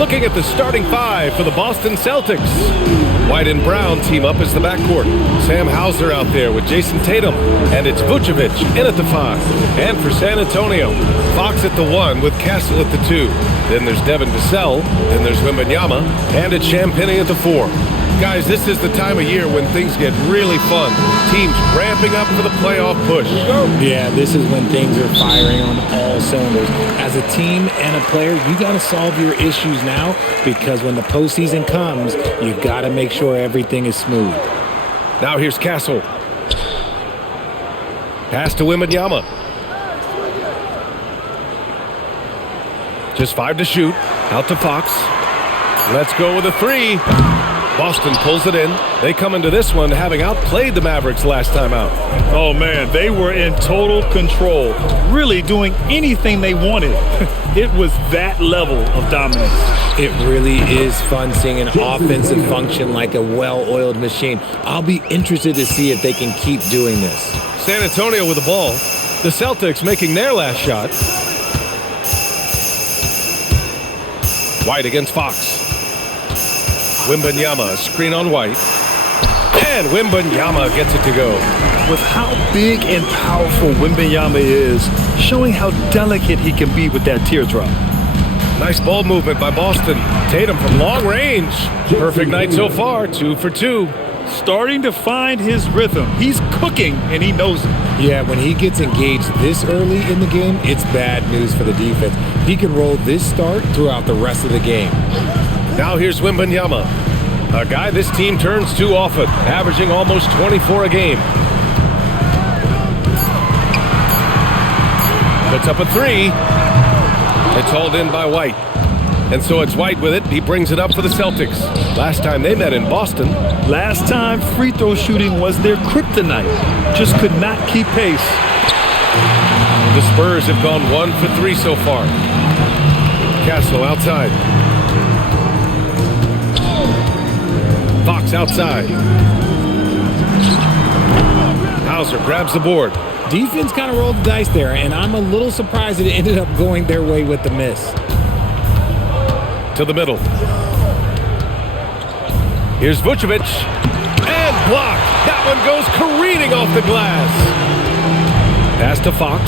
Looking at the starting five for the Boston Celtics. White and Brown team up as the backcourt. Sam Hauser out there with Jason Tatum. And it's Vucevic in at the 5. And for San Antonio, Fox at the 1 with Castle at the 2. Then there's Devin Vassell. Then there's Wembanyama. And it's Champagnie at the 4. Guys, this is the time of year when things get really fun. Teams ramping up for the playoff push. Yeah, this is when things are firing on all cylinders. As a team and a player, you got to solve your issues now, because when the postseason comes, you've got to make sure everything is smooth. Now here's Castle. Pass to Wembanyama. Just 5 to shoot. Out to Fox. Let's go with a 3. Boston pulls it in. They come into this one having outplayed the Mavericks last time out. Oh, man, they were in total control, really doing anything they wanted. It was that level of dominance. It really is fun seeing an offensive function like a well-oiled machine. I'll be interested to see if they can keep doing this. San Antonio with the ball. The Celtics making their last shot. White against Fox. Wembanyama, screen on White. And Wembanyama gets it to go. With how big and powerful Wembanyama is, showing how delicate he can be with that teardrop. Nice ball movement by Boston. Tatum from long range. Perfect night so far, 2 for 2. Starting to find his rhythm. He's cooking, and he knows it. Yeah, when he gets engaged this early in the game, it's bad news for the defense. He can roll this start throughout the rest of the game. Now here's Wembanyama, a guy this team turns to often, averaging almost 24 a game. Puts up a 3. It's hauled in by White. And so it's White with it. He brings it up for the Celtics. Last time they met in Boston. Last time free throw shooting was their kryptonite. Just could not keep pace. The Spurs have gone 1 for 3 so far. Castle outside. Fox outside. Hauser grabs the board. Defense kind of rolled the dice there, and I'm a little surprised that it ended up going their way with the miss. To the middle. Here's Vucevic. And blocked. That one goes careening off the glass. Pass to Fox.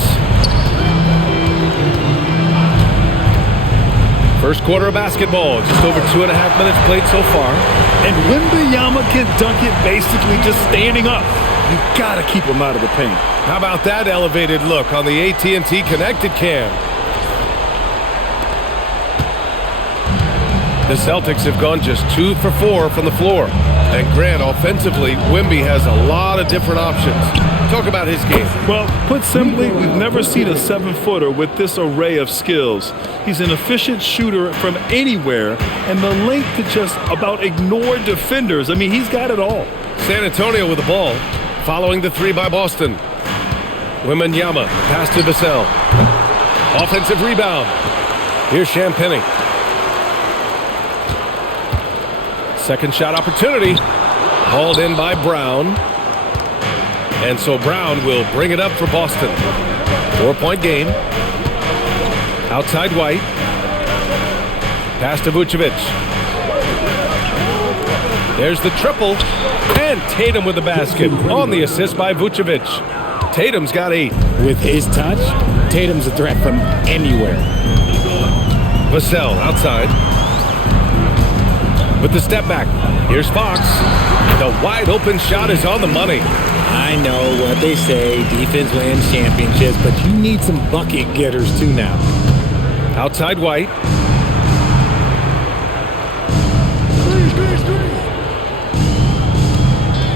First quarter of basketball. Just over 2.5 minutes played so far. And Wembanyama can dunk it basically just standing up. You got to keep him out of the paint. How about that elevated look on the AT&T Connected Cam? The Celtics have gone just 2 for 4 from the floor. And Grant, offensively, Wemby has a lot of different options. Talk about his game. Well, put simply, we've never seen a 7-footer with this array of skills. He's an efficient shooter from anywhere, and the length to just about ignore defenders. I mean, he's got it all. San Antonio with the ball, following the 3 by Boston. Wembanyama, pass to Vassell. Offensive rebound. Here's Champagnie. Second shot opportunity. Hauled in by Brown. And so Brown will bring it up for Boston. 4-point game. Outside White. Pass to Vucevic. There's the triple. And Tatum with the basket on the assist by Vucevic. Tatum's got 8. With his touch, Tatum's a threat from anywhere. Vassell outside. With the step back. Here's Fox. The wide open shot is on the money. I know what they say, defense wins championships, but you need some bucket getters too now. Outside White.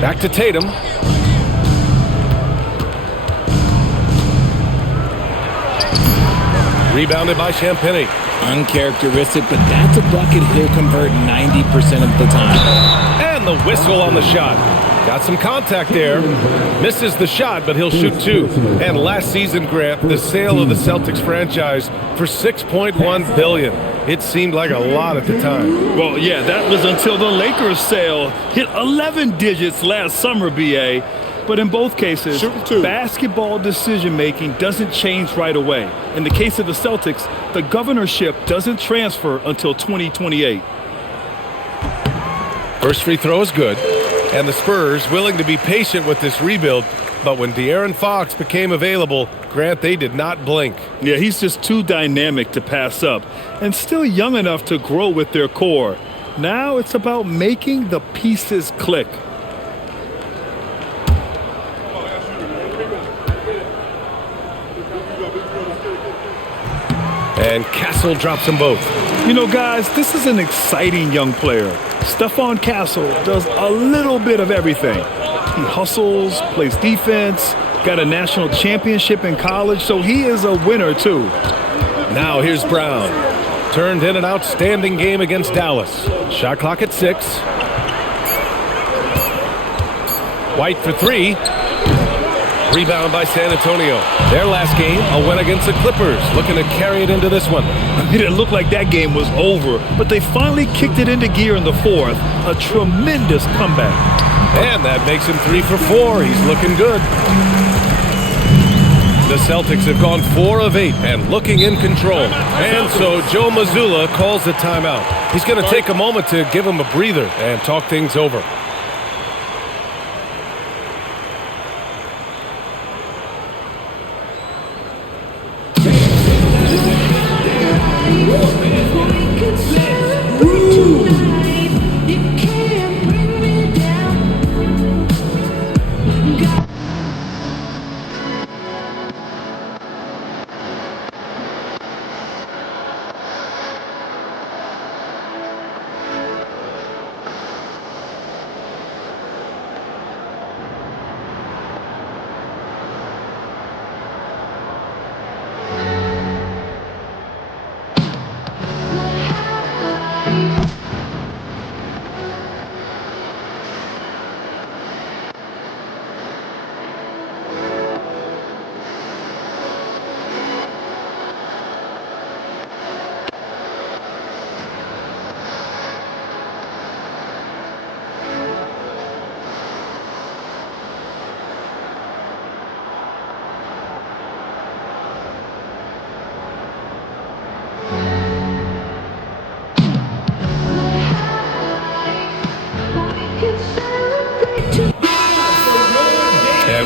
Back to Tatum. Rebounded by Champagnie. Uncharacteristic, but that's a bucket he'll convert 90% of the time. And the whistle on the shot. Got some contact there. Misses the shot, but he'll shoot 2. And last season, Grant, the sale of the Celtics franchise for $6.1 billion. It seemed like a lot at the time. Well, yeah, that was until the Lakers sale hit 11 digits last summer, B.A. But in both cases, Shooting two. basketball decision-making doesn't change right away. In the case of the Celtics, the governorship doesn't transfer until 2028. First free throw is good, and the Spurs willing to be patient with this rebuild. But when De'Aaron Fox became available, Grant, they did not blink. Yeah, he's just too dynamic to pass up and still young enough to grow with their core. Now it's about making the pieces click. And Castle drops them both. You know, guys, this is an exciting young player. Stephon Castle does a little bit of everything. He hustles, plays defense, got a national championship in college, so he is a winner, too. Now here's Brown. Turned in an outstanding game against Dallas. Shot clock at 6. White for 3. Rebound by San Antonio. Their last game, a win against the Clippers. Looking to carry it into this one. It didn't look like that game was over, but they finally kicked it into gear in the fourth. A tremendous comeback. And that makes him 3 for 4. He's looking good. The Celtics have gone 4 of 8 and looking in control. And so Joe Mazzulla calls the timeout. He's going to take a moment to give him a breather and talk things over.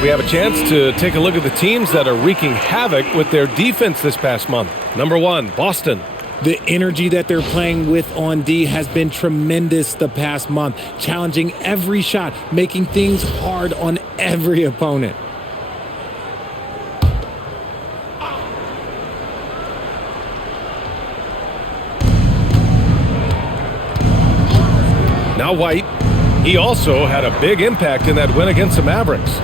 We have a chance to take a look at the teams that are wreaking havoc with their defense this past month. Number 1, Boston. The energy that they're playing with on D has been tremendous the past month, challenging every shot, making things hard on every opponent. Now White. He also had a big impact in that win against the Mavericks.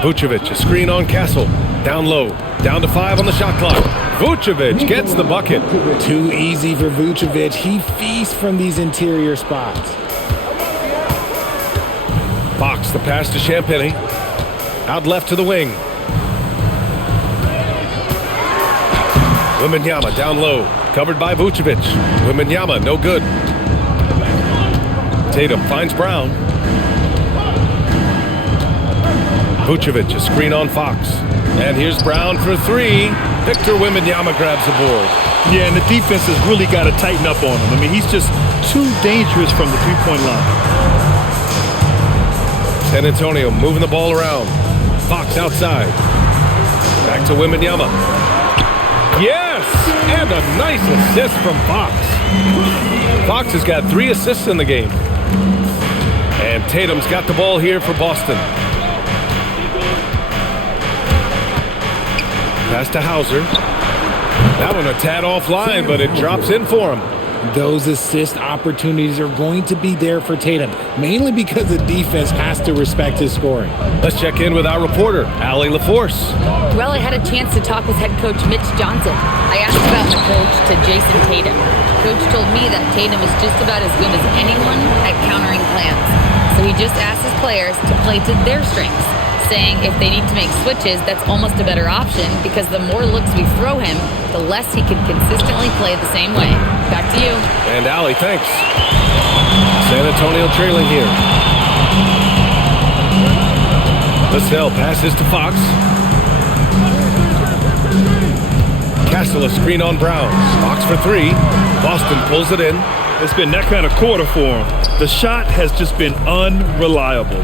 Vucevic, a screen on Castle. Down low. Down to 5 on the shot clock. Vucevic gets the bucket. Too easy for Vucevic. He feasts from these interior spots. Fox, the pass to Champagny. Out left to the wing. Wembanyama down low. Covered by Vucevic. Wembanyama, no good. Tatum finds Brown. Vucevic, a screen on Fox. And here's Brown for 3. Victor Wembanyama grabs the board. Yeah, and the defense has really got to tighten up on him. I mean, he's just too dangerous from the three-point line. San Antonio moving the ball around. Fox outside. Back to Wembanyama. Yes! And a nice assist from Fox. Fox has got 3 assists in the game. And Tatum's got the ball here for Boston. Pass to Hauser. That one a tad offline, but it drops in for him. Those assist opportunities are going to be there for Tatum, mainly because the defense has to respect his scoring. Let's check in with our reporter, Allie LaForce. Well, I had a chance to talk with head coach Mitch Johnson. I asked about the coach to Jason Tatum. Coach told me that Tatum is just about as good as anyone at countering plans. So he just asked his players to play to their strengths, saying if they need to make switches, that's almost a better option because the more looks we throw him, the less he can consistently play the same way. Back to you. And Allie, thanks. San Antonio trailing here. Vassell passes to Fox. Castle a screen on Brown. Fox for three. Boston pulls it in. It's been that kind of quarter for him. The shot has just been unreliable.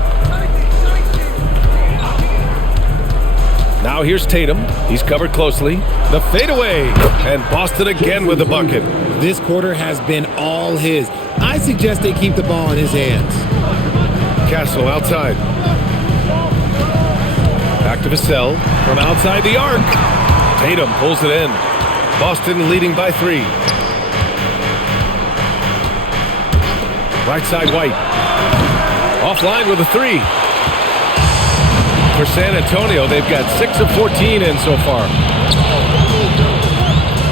Now here's Tatum. He's covered closely. The fadeaway. And Boston again with the bucket. This quarter has been all his. I suggest they keep the ball in his hands. Castle outside. Back to Vassell from outside the arc. Tatum pulls it in. Boston leading by three. Right side White. Offline with a three. For San Antonio, they've got 6 of 14 in so far.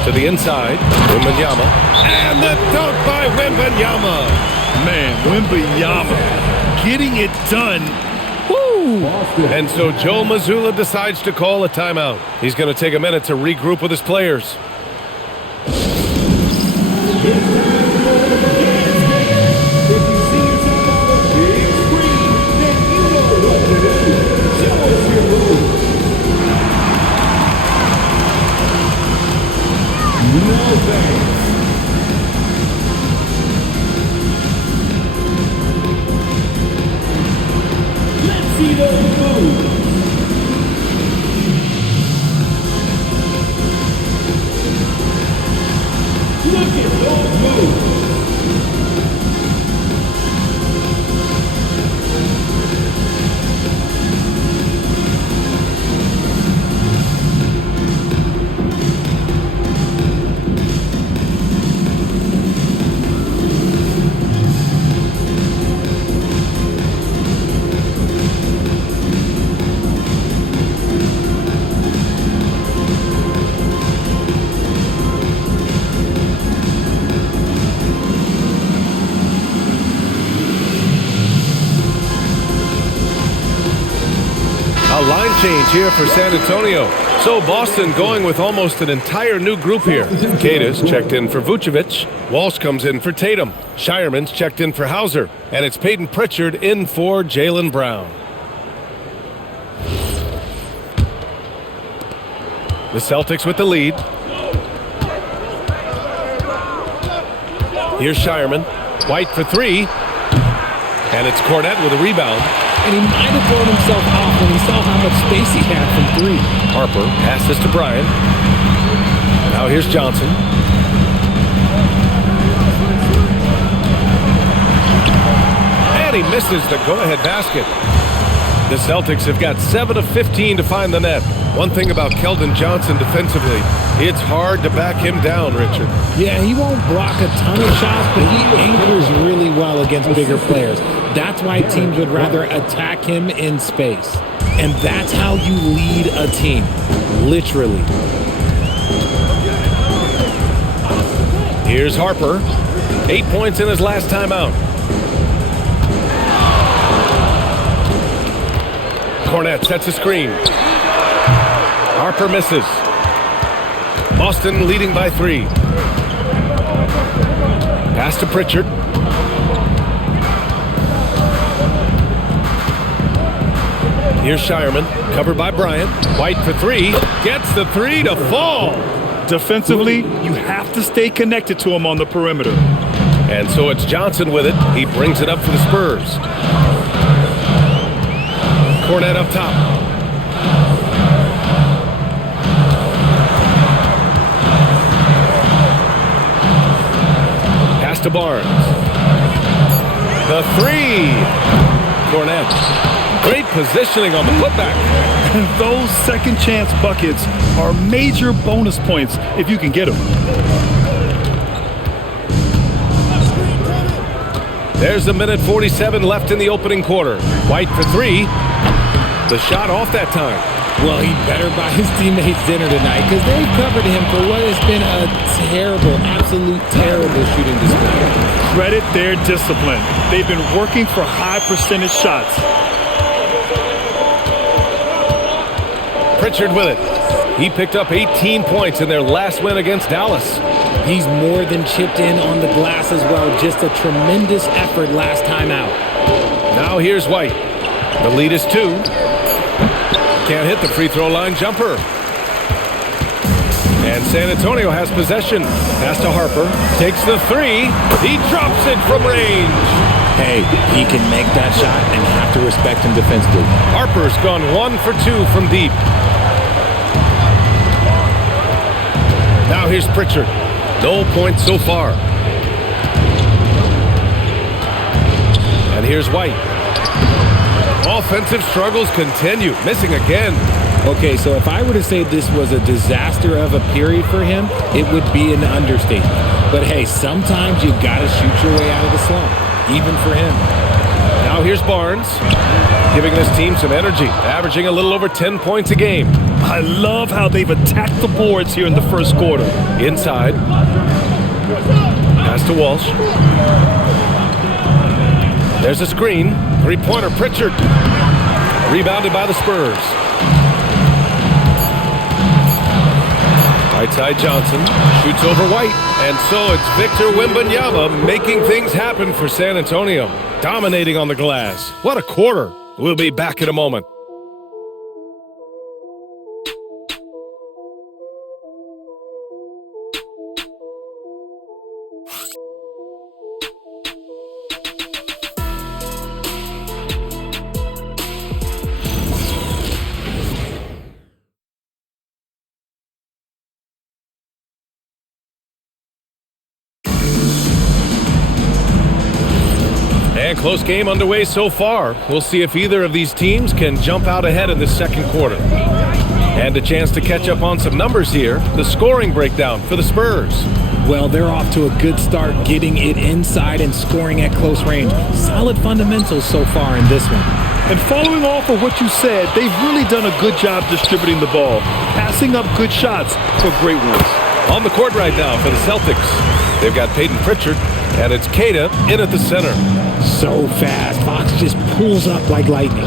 To the inside, Wembanyama. And the dunk by Wembanyama. Man, Wembanyama getting it done. Woo! And so Joe Mazzulla decides to call a timeout. He's going to take a minute to regroup with his players. Let's see those moves. Look at those moves. A line change here for San Antonio. So Boston going with almost an entire new group here. Kata's checked in for Vucevic. Walsh comes in for Tatum. Shireman's checked in for Hauser. And it's Peyton Pritchard in for Jaylen Brown. The Celtics with the lead. Here's Shireman. White for three. And it's Cornette with a rebound. And he might have thrown himself off when he saw how much space he had from three. Harper passes to Bryant. Now here's Johnson. And he misses the go-ahead basket. The Celtics have got 7 of 15 to find the net. One thing about Keldon Johnson defensively, it's hard to back him down, Richard. Yeah, he won't block a ton of shots, but he anchors really well against bigger players. That's why teams would rather attack him in space. And that's how you lead a team, literally. Here's Harper. 8 points in his last time out. Cornette sets a screen. Harper misses. Boston leading by 3. Pass to Pritchard. Here's Shireman, covered by Bryant. White for 3. Gets the 3 to fall. Defensively, you have to stay connected to him on the perimeter. And so it's Johnson with it. He brings it up for the Spurs. Cornette up top. Pass to Barnes. The 3. Cornette. Great positioning on the putback. And those second chance buckets are major bonus points if you can get them. There's a minute 47 left in the opening quarter. White for 3. The shot off that time. Well, he better buy his teammates dinner tonight because they've covered him for what has been a terrible, absolute terrible shooting display. Credit their discipline. They've been working for high percentage shots. Pritchard with it. He picked up 18 points in their last win against Dallas. He's more than chipped in on the glass as well. Just a tremendous effort last time out. Now here's White. The lead is 2. Can't hit the free throw line jumper. And San Antonio has possession. Pass to Harper. Takes the three. He drops it from range. Hey, he can make that shot and you have to respect him defensively. Harper's gone 1 for 2 from deep. Now here's Pritchard. No points so far. And here's White. Offensive struggles continue. Missing again. Okay, so if I were to say this was a disaster of a period for him, it would be an understatement. But hey, sometimes you got to shoot your way out of the slump, even for him. Now here's Barnes, giving this team some energy, averaging a little over 10 points a game. I love how they've attacked the boards here in the first quarter. Inside. Pass to Walsh. There's a screen. Three-pointer, Pritchard. Rebounded by the Spurs. Right side Johnson shoots over White. And so it's Victor Wembanyama making things happen for San Antonio. Dominating on the glass. What a quarter. We'll be back in a moment. And close game underway so far. We'll see if either of these teams can jump out ahead in the second quarter. And a chance to catch up on some numbers here. The scoring breakdown for the Spurs. Well, they're off to a good start getting it inside and scoring at close range. Solid fundamentals so far in this one. And following off of what you said, they've really done a good job distributing the ball, passing up good shots for great ones. On the court right now for the Celtics. They've got Peyton Pritchard, and it's Queta in at the center. So fast. Fox just pulls up like lightning.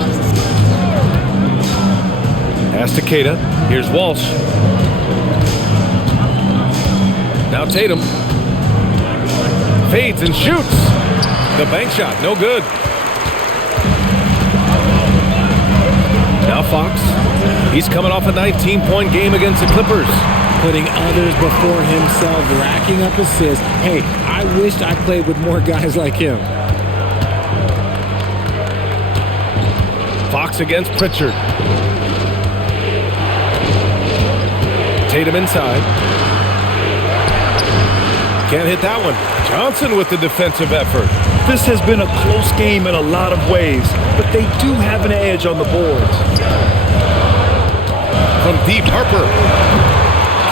Pass to Queta. Here's Walsh. Now Tatum. Fades and shoots. The bank shot, no good. Now Fox. He's coming off a 19-point game against the Clippers. Putting others before himself, racking up assists. Hey, I wished I played with more guys like him. Fox against Pritchard. Tatum inside. Can't hit that one. Johnson with the defensive effort. This has been a close game in a lot of ways, but they do have an edge on the boards. From deep, Harper.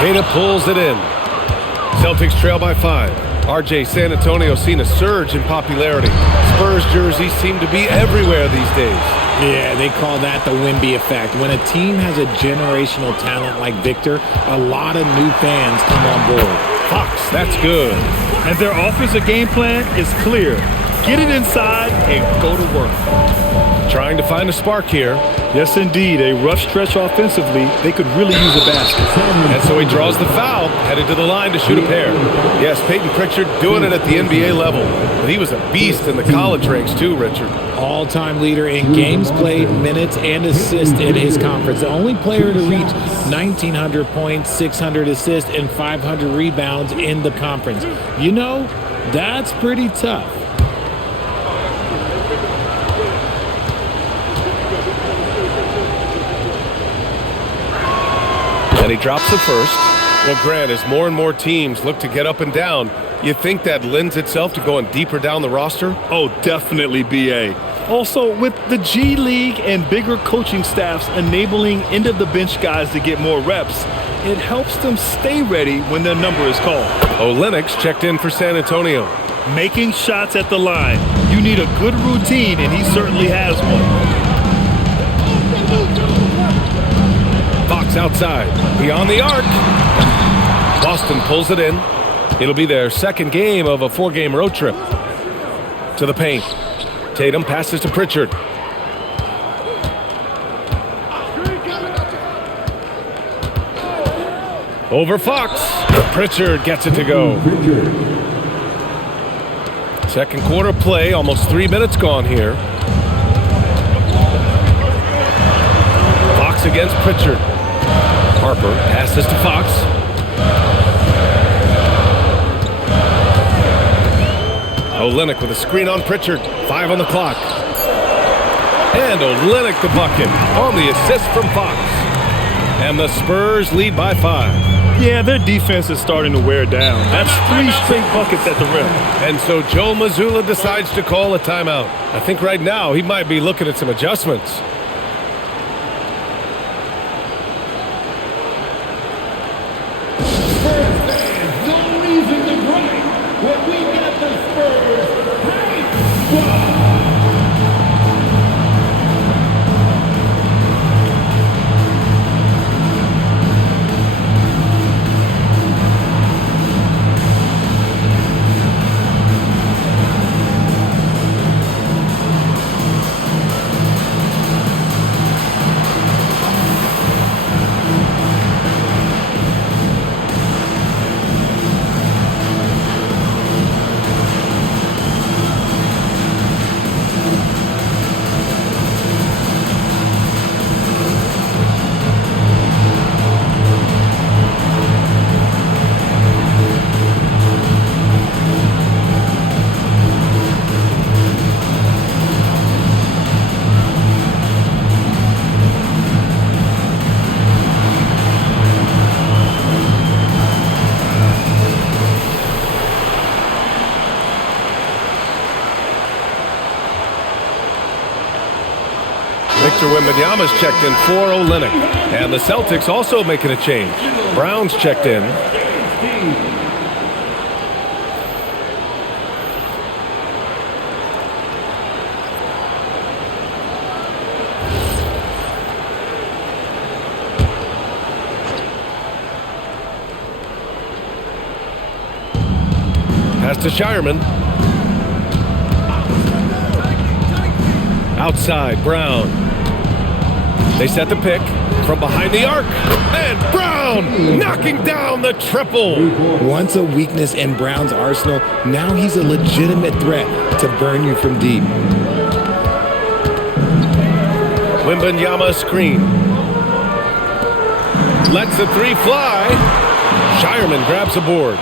Queta pulls it in. Celtics trail by 5. RJ, San Antonio seen a surge in popularity. Spurs jerseys seem to be everywhere these days. Yeah, they call that the Wemby effect. When a team has a generational talent like Victor, a lot of new fans come on board. Fox, that's good. And their offensive game plan is clear. Get it inside and go to work. Trying to find a spark here. Yes, indeed. A rough stretch offensively. They could really use a basket. And so he draws the foul, headed to the line to shoot a pair. Yes, Peyton Pritchard doing it at the NBA level. But he was a beast in the college ranks too, Richard. All-time leader in games played, minutes, and assists in his conference. The only player to reach 1,900 points, 600 assists, and 500 rebounds in the conference. You know, that's pretty tough. And he drops the first. Well, Grant, as more and more teams look to get up and down, you think that lends itself to going deeper down the roster? Oh, definitely, B.A. Also, with the G League and bigger coaching staffs enabling end-of-the-bench guys to get more reps, it helps them stay ready when their number is called. Lennox checked in for San Antonio. Making shots at the line. You need a good routine, and he certainly has one. Fox outside. Beyond the arc. Boston pulls it in. It'll be their second game of a 4-game road trip. To the paint. Tatum passes to Pritchard. Over Fox. Pritchard gets it to go. Second quarter play. Almost 3 minutes gone here. against Pritchard. Harper passes to Fox. Olynyk with a screen on Pritchard. 5 on the clock. And Olynyk the bucket on the assist from Fox. And the Spurs lead by 5. Yeah, their defense is starting to wear down. That's 3 straight buckets at the rim. And so Joe Mazzulla decides to call a timeout. I think right now he might be looking at some adjustments. Spurs fans, no reason to gripe when we got the Spurs hype squad. Victor Wembanyama's checked in for Olynyk. And the Celtics also making a change. Brown's checked in. Pass to Shireman. Outside, Brown. They set the pick from behind the arc. And Brown knocking down the triple. Once a weakness in Brown's arsenal, now he's a legitimate threat to burn you from deep. Wembanyama screen. Lets the 3 fly. Shireman grabs a board.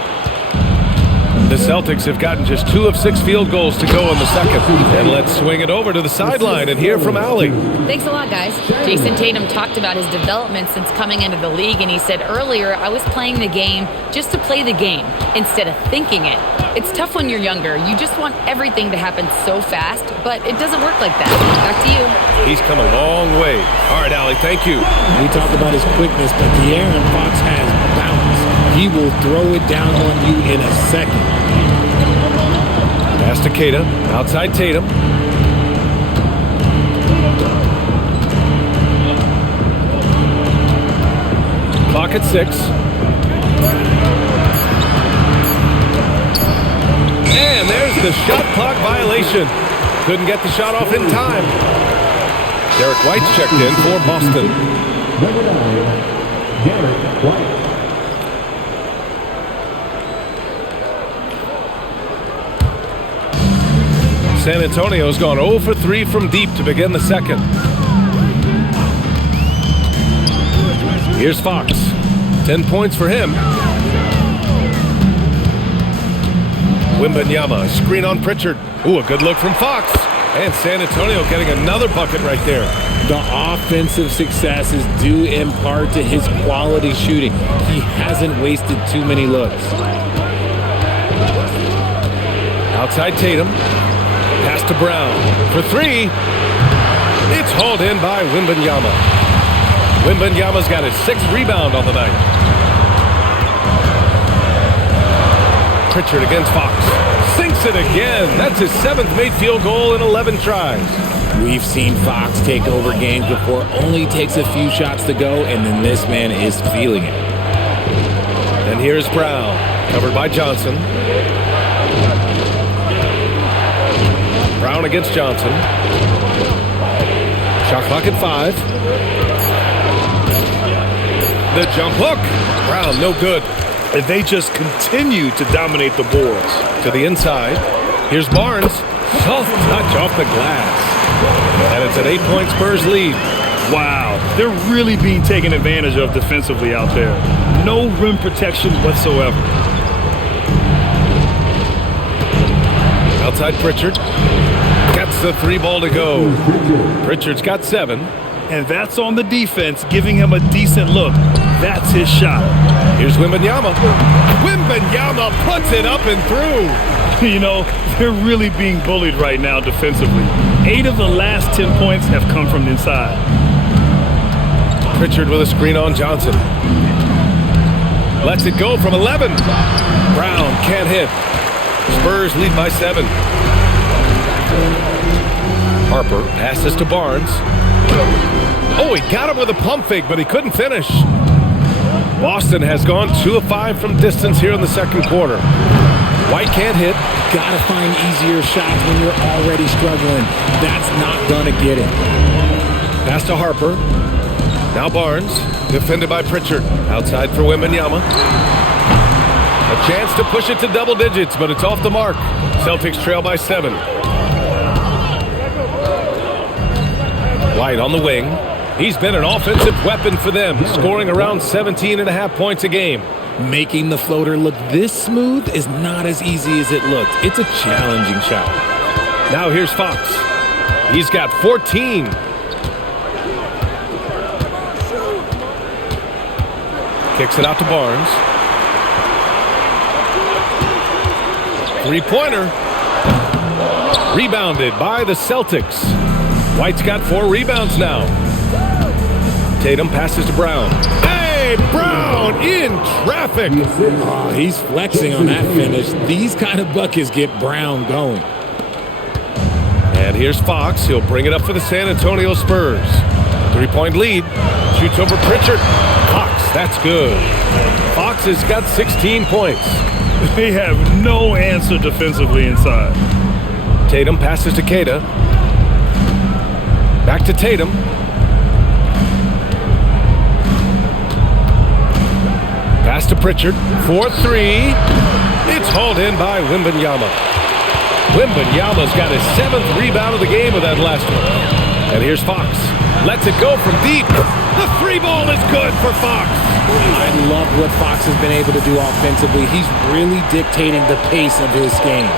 The Celtics have gotten just 2 of 6 field goals to go in the second. And let's swing it over to the sideline and hear from Allie. Thanks a lot, guys. Jason Tatum talked about his development since coming into the league, and he said earlier, I was playing the game just to play the game instead of thinking it. It's tough when you're younger. You just want everything to happen so fast, but it doesn't work like that. Back to you. He's come a long way. All right, Allie, thank you. We talked about his quickness, but De'Aaron Fox has bounce. He will throw it down on you in a second. Pass to Keita. Outside Tatum. Clock at 6. And there's the shot clock violation. Couldn't get the shot off in time. Derek White's checked in for Boston. Number 9, Derek White. San Antonio's gone 0 for 3 from deep to begin the second. Here's Fox. 10 points for him. Wembanyama, screen on Pritchard. Ooh, a good look from Fox. And San Antonio getting another bucket right there. The offensive successes due in part to his quality shooting. He hasn't wasted too many looks. Outside Tatum. Pass to Brown for 3. It's hauled in by Wembanyama. Wembanyama's got his 6th rebound on the night. Pritchard against Fox. Sinks it again. That's his 7th made field goal in 11 tries. We've seen Fox take over games before. Only takes a few shots to go, and then this man is feeling it. And here's Brown, covered by Johnson. Brown against Johnson. Shot clock at 5. The jump hook. Brown, no good. And they just continue to dominate the boards. To the inside. Here's Barnes. Soft touch off the glass. And it's an 8-point Spurs lead. Wow, they're really being taken advantage of defensively out there. No rim protection whatsoever. Outside Pritchard. Gets the 3 ball to go. Pritchard's got 7. And that's on the defense, giving him a decent look. That's his shot. Here's Wembanyama. Wembanyama puts it up and through. You know, they're really being bullied right now defensively. 8 of the last 10 points have come from inside. Pritchard with a screen on Johnson. Lets it go from 11. Brown can't hit. Spurs lead by 7. Harper passes to Barnes. Oh, he got him with a pump fake, but he couldn't finish. Boston has gone 2 of 5 from distance here in the second quarter. White can't hit. Gotta find easier shots when you're already struggling. That's not gonna get it. Pass to Harper. Now Barnes, defended by Pritchard. Outside for Wembanyama. A chance to push it to double digits, but it's off the mark. Celtics trail by 7. White on the wing. He's been an offensive weapon for them, scoring around 17.5 points a game. Making the floater look this smooth is not as easy as it looks. It's a challenging shot. Now here's Fox. He's got 14. Kicks it out to Barnes. 3-pointer. Rebounded by the Celtics. White's got 4 rebounds now. Tatum passes to Brown. Hey, Brown in traffic. Oh, he's flexing on that finish. These kind of buckets get Brown going. And here's Fox. He'll bring it up for the San Antonio Spurs. 3-point lead. Shoots over Pritchard. Fox, that's good. Fox has got 16 points. They have no answer defensively inside. Tatum passes to Keita. Back to Tatum. Pass to Pritchard. 4-3. It's hauled in by Wembanyama. Wembanyama's got his 7th rebound of the game with that last one. And here's Fox. Lets it go from deep. The 3 ball is good for Fox. I love what Fox has been able to do offensively. He's really dictating the pace of his game.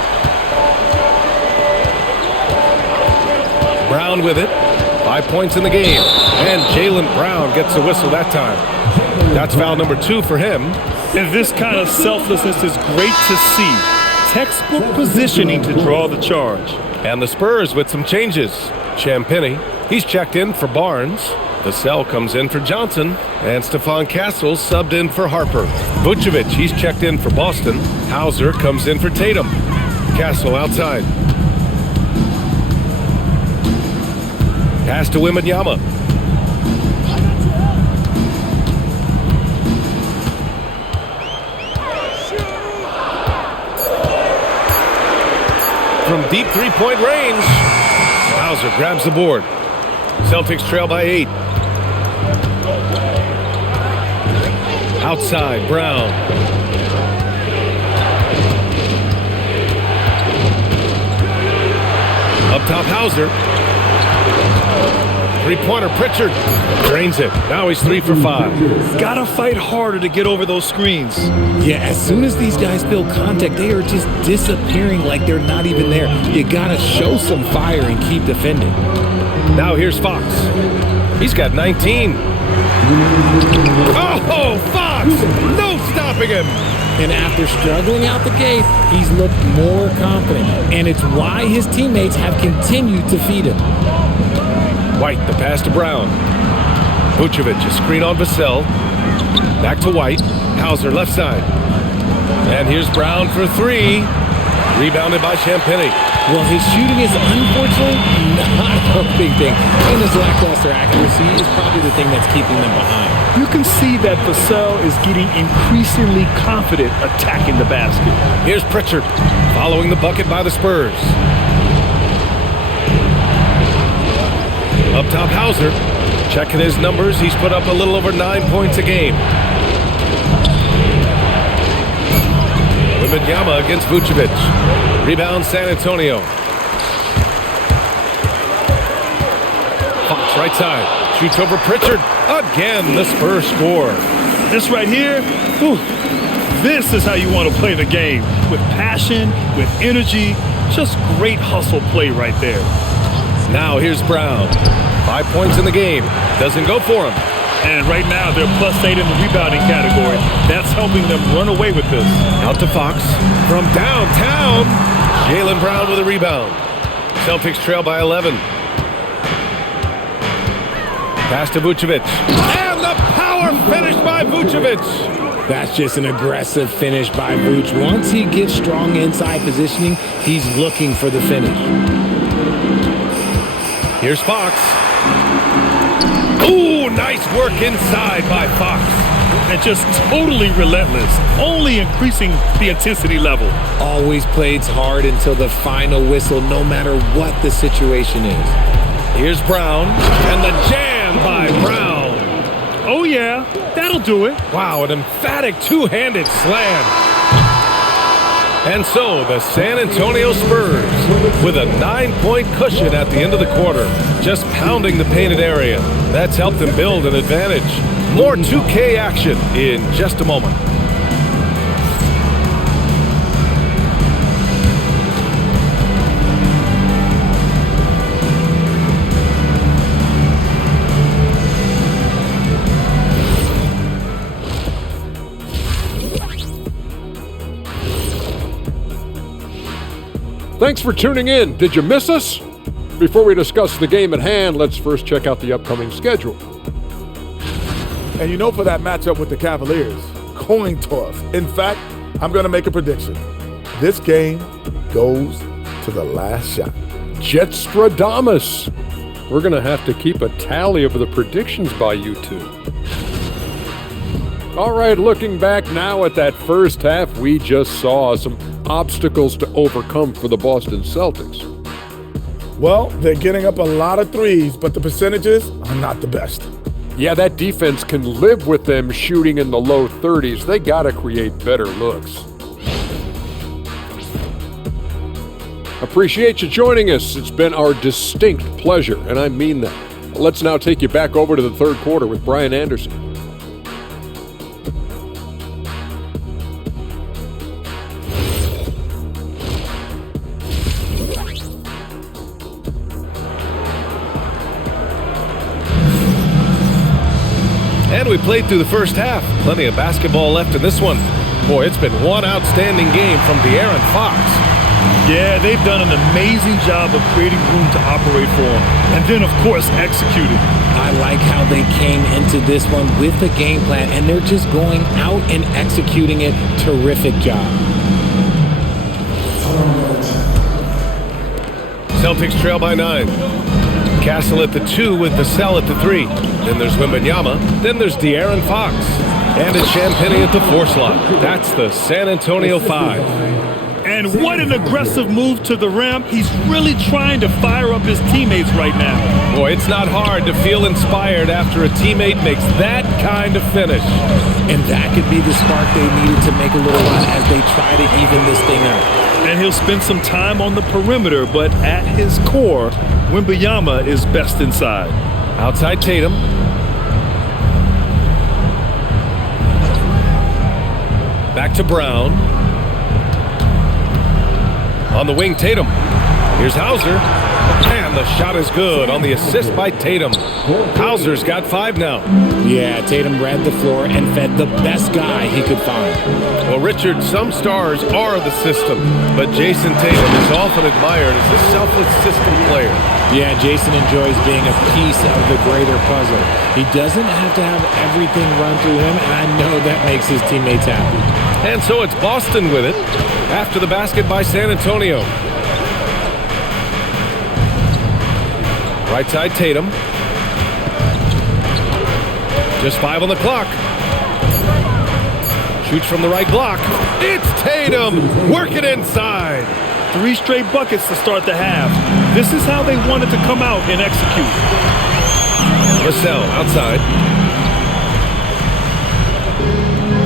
Brown with it. 5 points in the game. And Jaylen Brown gets the whistle that time. That's foul number 2 for him. And this kind of selflessness is great to see. Textbook positioning to draw the charge. And the Spurs with some changes. Champagnie, he's checked in for Barnes. Vassell comes in for Johnson. And Stephon Castle subbed in for Harper. Vucevic, he's checked in for Boston. Hauser comes in for Tatum. Castle outside. Pass to Wembanyama. From deep 3-point range, Hauser grabs the board. Celtics trail by 8. Outside, Brown. Up top, Hauser. 3-pointer, Pritchard. Drains it. Now he's 3 for 5. Gotta fight harder to get over those screens. Yeah, as soon as these guys feel contact, they are just disappearing like they're not even there. You gotta show some fire and keep defending. Now here's Fox. He's got 19. Oh, Fox! No stopping him! And after struggling out the gate, he's looked more confident. And it's why his teammates have continued to feed him. White, the pass to Brown. Vucevic, a screen on Vassell. Back to White. Hauser, left side. And here's Brown for 3. Rebounded by Champagnie. Well, his shooting is unfortunately not a big thing. And his lackluster accuracy is probably the thing that's keeping them behind. You can see that Vassell is getting increasingly confident attacking the basket. Here's Pritchard, following the bucket by the Spurs. Up top, Hauser. Checking his numbers, he's put up a little over 9 points a game. Wembanyama against Vucevic. Rebound, San Antonio. Fox, right side. Shoots over Pritchard. Again, the Spurs score. This right here, whew, this is how you want to play the game. With passion, with energy, just great hustle play right there. Now here's Brown. 5 points in the game. Doesn't go for him. And right now, they're +8 in the rebounding category. That's helping them run away with this. Out to Fox. From downtown, Jaylen Brown with a rebound. Celtics trail by 11. Pass to Vucevic. And the power finish by Vucevic. That's just an aggressive finish by Vooch. Once he gets strong inside positioning, he's looking for the finish. Here's Fox. Ooh, nice work inside by Fox. And just totally relentless, only increasing the intensity level. Always plays hard until the final whistle, no matter what the situation is. Here's Brown, and the jam by Brown. Oh, yeah, that'll do it. Wow, an emphatic two-handed slam. And so the San Antonio Spurs with a 9-point cushion at the end of the quarter, just pounding the painted area. That's helped them build an advantage. More 2K action in just a moment. Thanks for tuning in. Did you miss us? Before we discuss the game at hand, let's first check out the upcoming schedule. And you know, for that matchup with the Cavaliers, coin toss. In fact, I'm going to make a prediction. This game goes to the last shot. Jetstradamus. We're going to have to keep a tally of the predictions by you two. All right, looking back now at that first half, we just saw some obstacles to overcome for the Boston Celtics. Well, they're getting up a lot of threes, but the percentages are not the best. Yeah, that defense can live with them shooting in the low 30s. They got to create better looks. Appreciate you joining us. It's been our distinct pleasure, and I mean that. Let's now take you back over to the third quarter with Brian Anderson. And we played through the first half. Plenty of basketball left in this one. Boy, it's been one outstanding game from De'Aaron Fox. Yeah, they've done an amazing job of creating room to operate for him. And then, of course, executing. I like how they came into this one with a game plan, and they're just going out and executing it. Terrific job. Celtics trail by 9. Castle at the 2 with Vassell at the 3. Then there's Wembanyama. Then there's De'Aaron Fox. And it's Champagnie at the 4 slot. That's the San Antonio 5. And what an aggressive move to the rim. He's really trying to fire up his teammates right now. Boy, it's not hard to feel inspired after a teammate makes that kind of finish. And that could be the spark they needed to make a little run as they try to even this thing up. And he'll spend some time on the perimeter, but at his core, Wembanyama is best inside. Outside Tatum. Back to Brown. On the wing, Tatum. Here's Hauser. And the shot is good on the assist by Tatum. Hauser's got 5 now. Yeah, Tatum read the floor and fed the best guy he could find. Well, Richard, some stars are the system, but Jason Tatum is often admired as a selfless system player. Yeah, Jason enjoys being a piece of the greater puzzle. He doesn't have to have everything run through him, and I know that makes his teammates happy. And so it's Boston with it after the basket by San Antonio. Right side Tatum. Just 5 on the clock. Shoots from the right block. It's Tatum. Work it inside. 3 straight buckets to start the half. This is how they wanted to come out and execute. Vassell outside.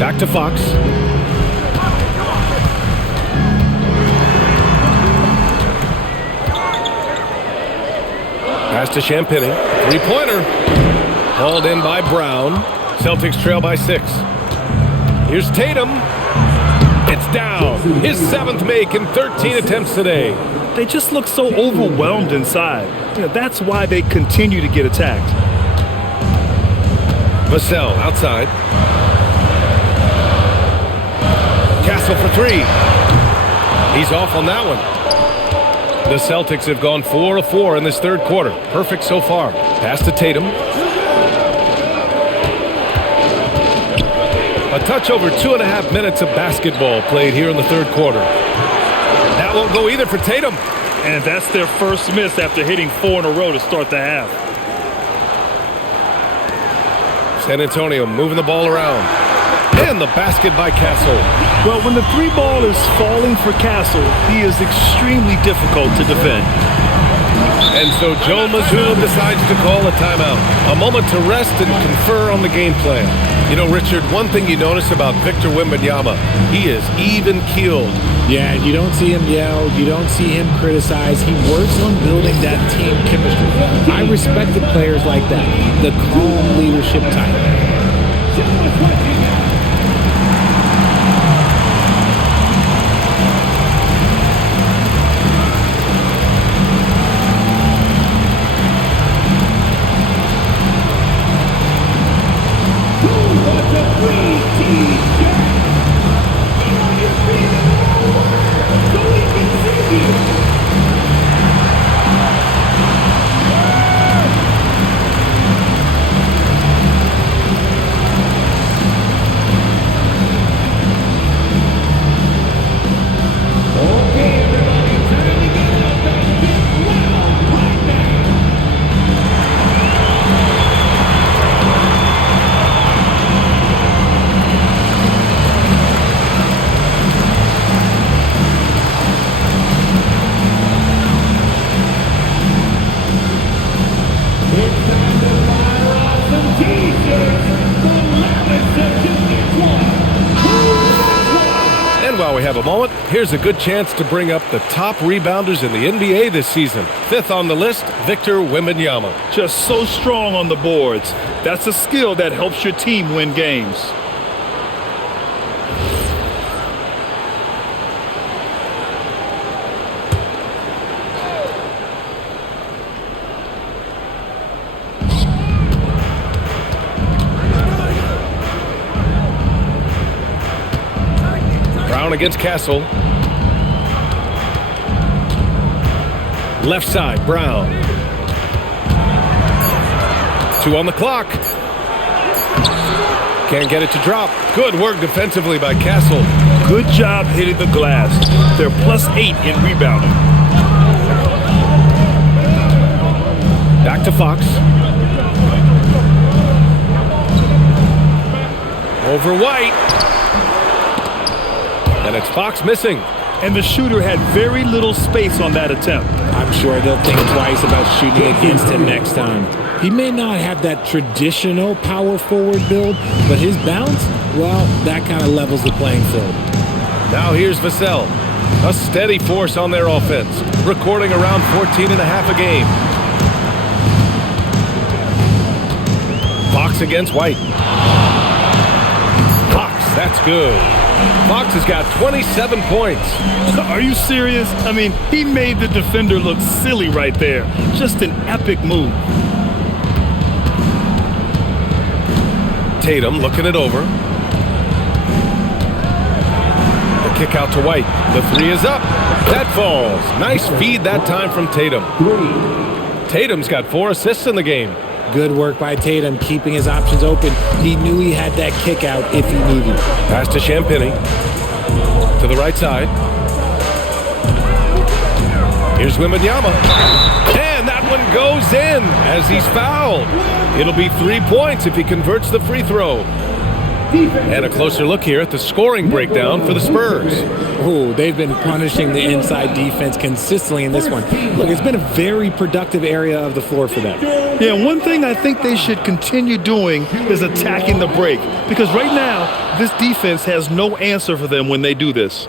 Back to Fox. Pass to Champagnie. 3-pointer. Hauled in by Brown. Celtics trail by 6. Here's Tatum. It's down. His 7th make in 13 attempts today. They just look so overwhelmed inside. That's why they continue to get attacked. Vassell outside. Castle for 3. He's off on that one. The Celtics have gone 4 of 4 in this third quarter. Perfect so far. Pass to Tatum. A touch over 2.5 minutes of basketball played here in the third quarter. That won't go either for Tatum. And that's their first miss after hitting 4 in a row to start the half. San Antonio moving the ball around. And the basket by Castle. Well, when the 3 ball is falling for Castle, he is extremely difficult to defend. And so Joe Mazzulla decides to call a timeout. A moment to rest and confer on the game plan. You know, Richard, one thing you notice about Victor Wembanyama, he is even-keeled. Yeah, you don't see him yell. You don't see him criticize. He works on building that team chemistry. I respect the players like that, the calm leadership type. While we have a moment, here's a good chance to bring up the top rebounders in the NBA this season. 5th on the list, Victor Wembanyama. Just so strong on the boards. That's a skill that helps your team win games. Against Castle. Left side, Brown. 2 on the clock. Can't get it to drop. Good work defensively by Castle. Good job hitting the glass. They're +8 in rebounding. Back to Fox. Over White. And it's Fox missing. And the shooter had very little space on that attempt. I'm sure they'll think twice about shooting against him next time. He may not have that traditional power forward build, but his bounce, well, that kind of levels the playing field. Now here's Vassell. A steady force on their offense, recording around 14.5 a game. Fox against White. Fox, that's good. Fox has got 27 points. Are you serious? I mean, he made the defender look silly right there. Just an epic move. Tatum looking it over. The kick out to White. The 3 is up. That falls. Nice feed that time from Tatum. Tatum's got 4 assists in the game. Good work by Tatum, keeping his options open. He knew he had that kick out if he needed. Pass to Champagnie. To the right side. Here's Wembanyama. And that one goes in as he's fouled. It'll be 3 points if he converts the free throw. And a closer look here at the scoring breakdown for the Spurs. Oh, they've been punishing the inside defense consistently in this one. Look, it's been a very productive area of the floor for them. Yeah, one thing I think they should continue doing is attacking the break. Because right now, this defense has no answer for them when they do this.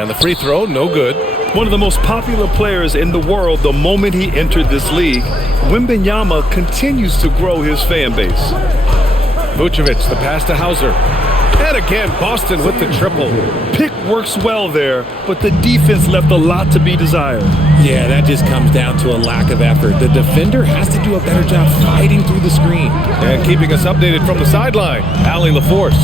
And the free throw, no good. One of the most popular players in the world the moment he entered this league, Wembanyama continues to grow his fan base. Vucevic, the pass to Hauser. And again, Boston with the triple. Pick works well there, but the defense left a lot to be desired. Yeah, that just comes down to a lack of effort. The defender has to do a better job fighting through the screen. And keeping us updated from the sideline, Allie LaForce.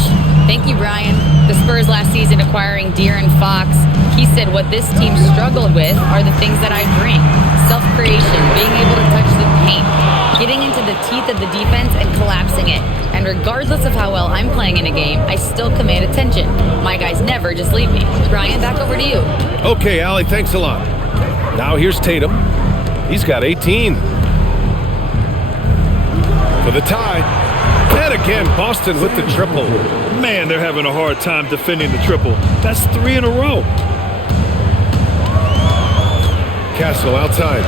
Thank you, Brian. The Spurs last season acquiring De'Aaron Fox. He said what this team struggled with are the things that I bring. Self-creation, being able to touch the paint, getting into the teeth of the defense and collapsing it. And regardless of how well I'm playing in a game, I still command attention. My guys never just leave me. Brian, back over to you. Okay, Allie, thanks a lot. Now here's Tatum. He's got 18. For the tie. And again, Boston with the triple. Man, they're having a hard time defending the triple. That's 3 in a row. Castle outside.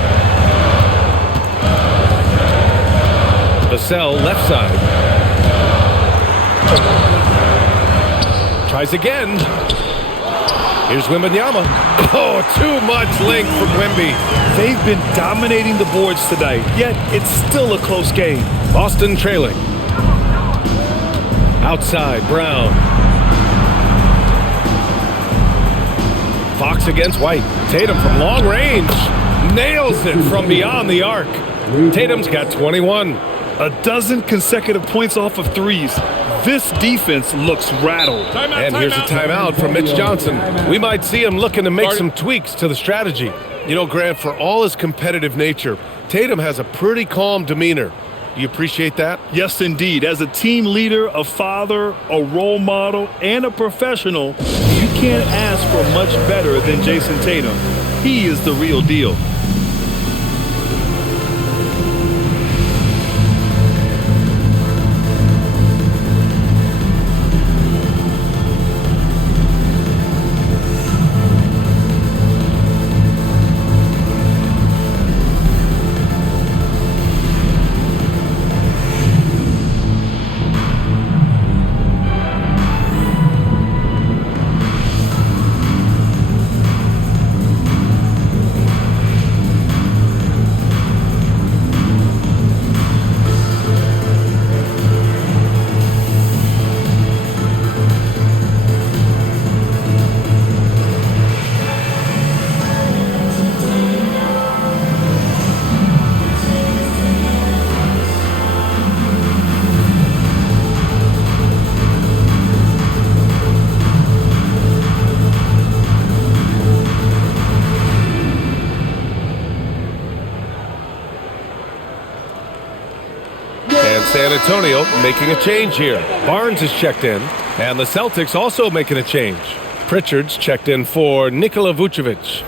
Vassell left side. Tries again. Here's Wembanyama. Oh, too much length from Wemby. They've been dominating the boards tonight, yet it's still a close game. Boston trailing. Outside, Brown. Fox against White. Tatum from long range. Nails it from beyond the arc. Tatum's got 21. A dozen consecutive points off of threes. This defense looks rattled. And here's a timeout from Mitch Johnson. We might see him looking to make some tweaks to the strategy. You know, Grant, for all his competitive nature, Tatum has a pretty calm demeanor. Do you appreciate that? Yes, indeed. As a team leader, a father, a role model, and a professional, you can't ask for much better than Jason Tatum. He is the real deal. San Antonio making a change here. Barnes is checked in, and the Celtics also making a change. Pritchard's checked in for Nikola Vucevic.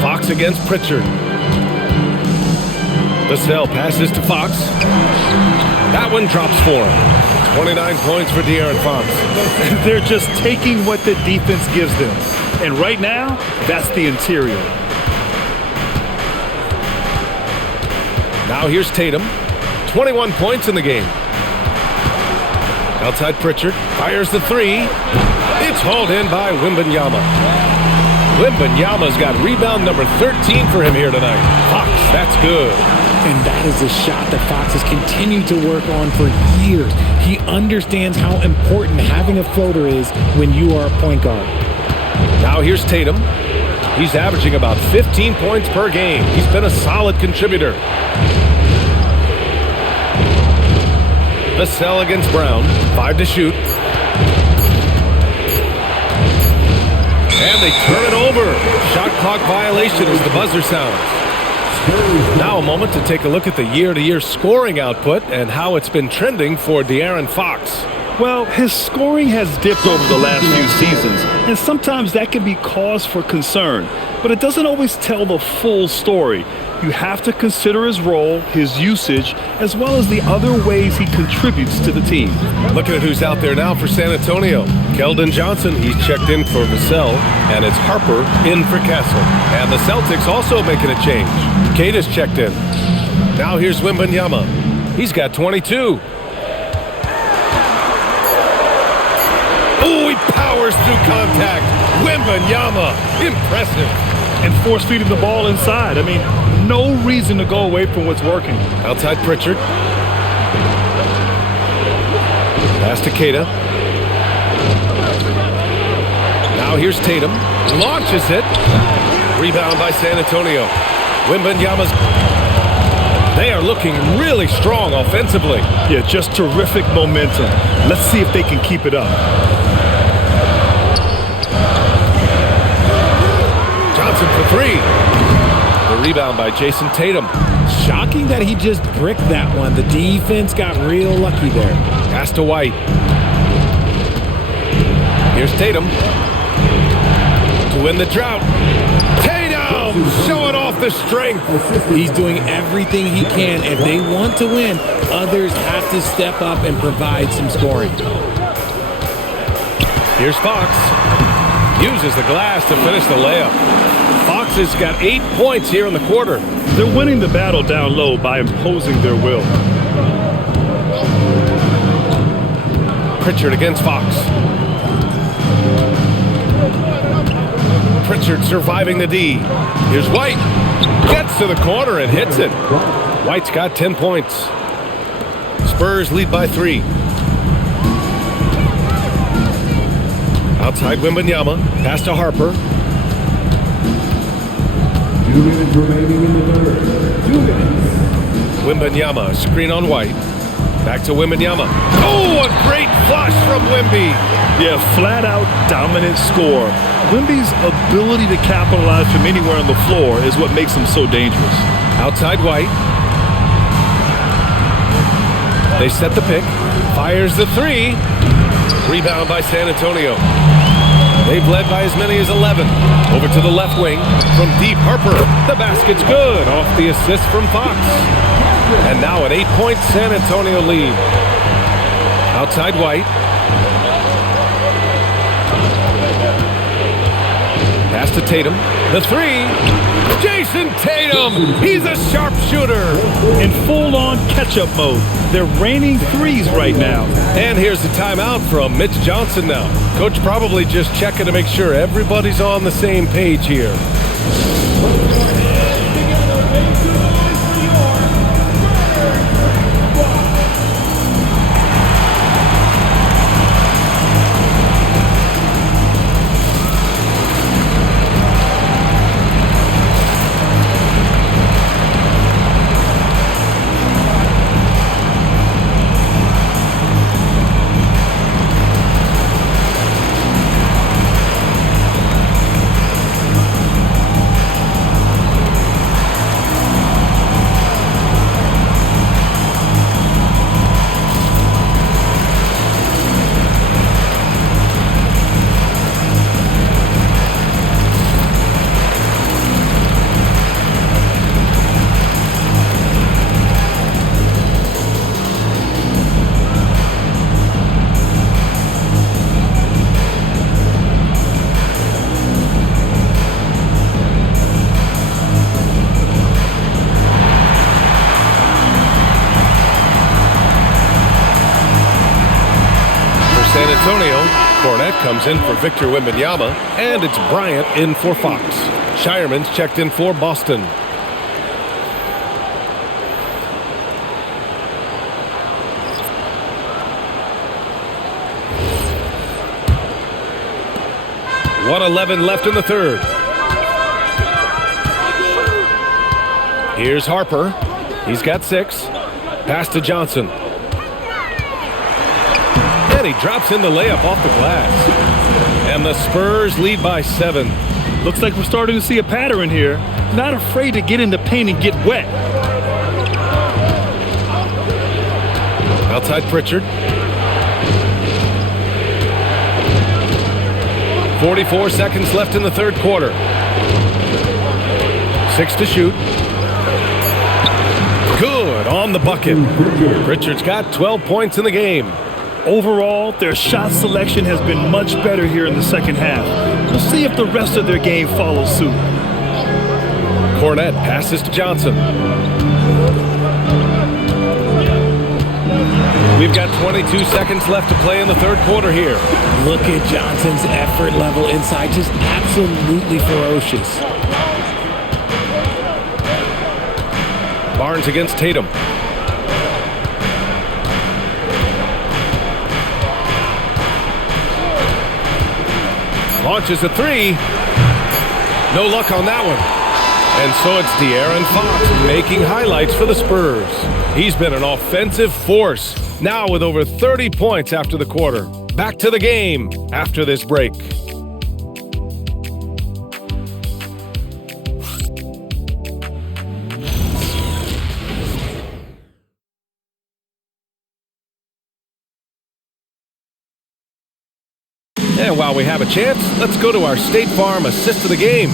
Fox against Pritchard. Vassell passes to Fox. That one drops for him. 29 points for De'Aaron Fox. They're just taking what the defense gives them. And right now, that's the interior. Now here's Tatum. 21 points in the game. Outside Pritchard. Fires the three. It's hauled in by Wembanyama. Wembanyama's got rebound number 13 for him here tonight. Fox, that's good. And that is a shot that Fox has continued to work on for years. He understands how important having a floater is when you are a point guard. Now here's Tatum. He's averaging about 15 points per game. He's been a solid contributor. Vassell against Brown. 5 to shoot. And they turn it over. Shot clock violation as the buzzer sounds. Now a moment to take a look at the year-to-year scoring output and how it's been trending for De'Aaron Fox. Well, his scoring has dipped over the last few seasons, and sometimes that can be cause for concern. But it doesn't always tell the full story. You have to consider his role, his usage, as well as the other ways he contributes to the team. Looking at who's out there now for San Antonio. Keldon Johnson, he's checked in for Vassell, and it's Harper in for Castle. And the Celtics also making a change. Kate checked in. Now here's Wembanyama. He's got 22. Oh, he powers through contact. Wembanyama, impressive. And force feeding the ball inside. I mean, no reason to go away from what's working. Outside Pritchard. Pass to Keita. Now here's Tatum. Launches it. Rebound by San Antonio. Wembanyama's... They are looking really strong offensively. Yeah, just terrific momentum. Let's see if they can keep it up. Johnson for three. The rebound by Jason Tatum. Shocking that he just bricked that one. The defense got real lucky there. Pass to White. Here's Tatum. To win the drought. Tatum showing off the strength. He's doing everything he can. If they want to win, others have to step up and provide some scoring. Here's Fox. Uses the glass to finish the layup. Fox has got 8 points here in the quarter. They're winning the battle down low by imposing their will. Pritchard against Fox. Pritchard surviving the D. Here's White. Gets to the corner and hits it. White's got 10 points. Spurs lead by 3. Outside Wembanyama. Pass to Harper. 2 minutes remaining in the third. 2 minutes. Wembanyama, screen on White. Back to Wembanyama. Oh, a great flush from Wemby. Yeah, flat-out dominant score. Wemby's ability to capitalize from anywhere on the floor is what makes him so dangerous. Outside White. They set the pick. Fires the three. Rebound by San Antonio. They've led by as many as 11. Over to the left wing from deep Harper. The basket's good off the assist from Fox. And now an 8-point San Antonio lead. Outside White. Pass to Tatum. The three. Jason Tatum. He's a sharpshooter. In full-on catch-up mode. They're raining threes right now. And here's the timeout from Mitch Johnson now. Coach probably just checking to make sure everybody's on the same page here. San Antonio, Cornette comes in for Victor Wembanyama, and it's Bryant in for Fox. Shireman's checked in for Boston. .111 left in the third. Here's Harper. He's got 6. Pass to Johnson. And he drops in the layup off the glass. And the Spurs lead by 7. Looks like we're starting to see a pattern here. Not afraid to get in the paint and get wet. Outside Pritchard. 44 seconds left in the third quarter. 6 to shoot. Good on the bucket. Pritchard's got 12 points in the game. Overall, their shot selection has been much better here in the second half. We'll see if the rest of their game follows suit. Cornette passes to Johnson. We've got 22 seconds left to play in the third quarter here. Look at Johnson's effort level inside, just absolutely ferocious. Barnes against Tatum. Launches a three. No luck on that one. And so it's De'Aaron Fox making highlights for the Spurs. He's been an offensive force, now with over 30 points after the quarter. Back to the game after this break. And while we have a chance, let's go to our State Farm assist of the game.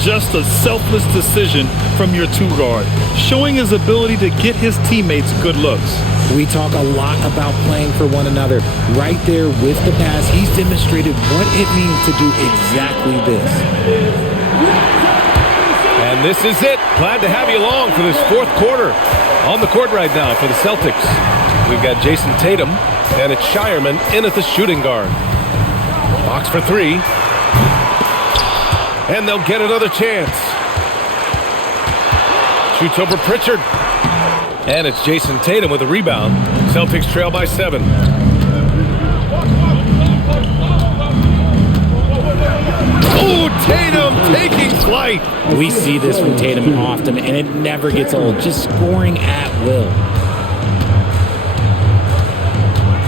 Just a selfless decision from your two-guard, showing his ability to get his teammates good looks. We talk a lot about playing for one another. Right there with the pass, he's demonstrated what it means to do exactly this. And this is it. Glad to have you along for this fourth quarter. On the court right now for the Celtics, we've got Jason Tatum, and it's Shireman in at the shooting guard. Fox for three. And they'll get another chance. Shoots over Pritchard. And it's Jason Tatum with a rebound. Celtics trail by 7. Oh, Tatum taking flight. We see this from Tatum often, and it never gets old. Just scoring at will.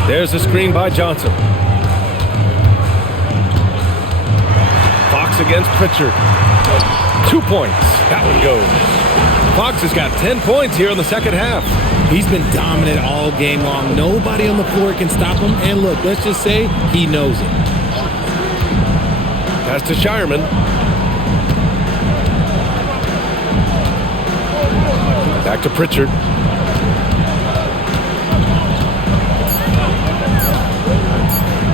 There's a screen by Johnson. Fox against Pritchard. 2 points. That one goes. Fox has got 10 points here in the second half. He's been dominant all game long. Nobody on the floor can stop him. And look, let's just say he knows it. Pass to Shireman. Back to Pritchard.